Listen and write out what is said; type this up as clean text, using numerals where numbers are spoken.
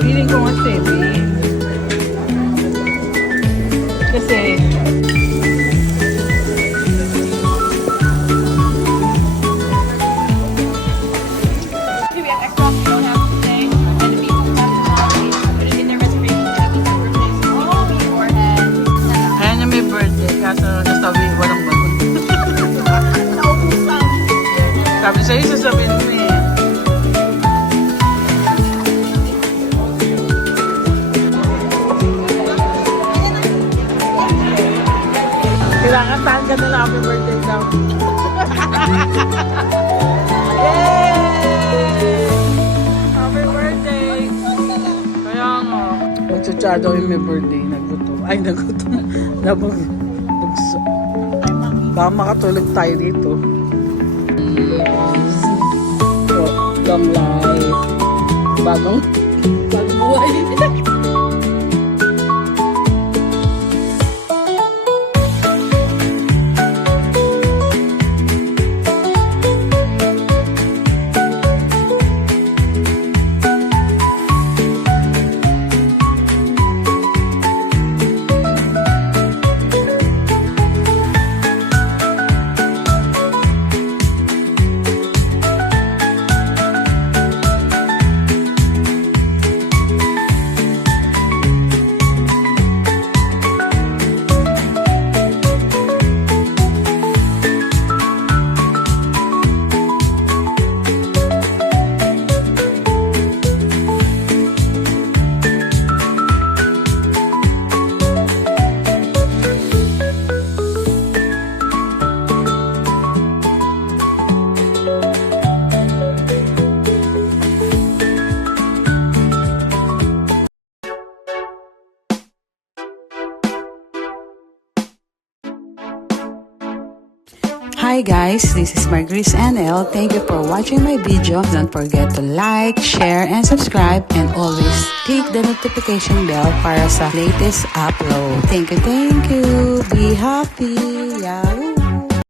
Feeling ko nga 7. Kasi ayan yung may birthday, kaso nasabi walang bagot. Sabi sa'yo, sasabihin mo eh. Kailangan tahan ka na lang happy birthday daw. Yay! Happy birthday! Kaya nga. Magtsatsa daw yung may birthday. Nagutom. Ay, nagutom. Nabugso. Baka makatulog tayo dito. So, long life. Bagong buhay. Hi guys, this is Margris NL. Thank you for watching my video. Don't forget to like, share, and subscribe. And always click the notification bell para sa latest upload. Thank you. Be happy. Yahoo!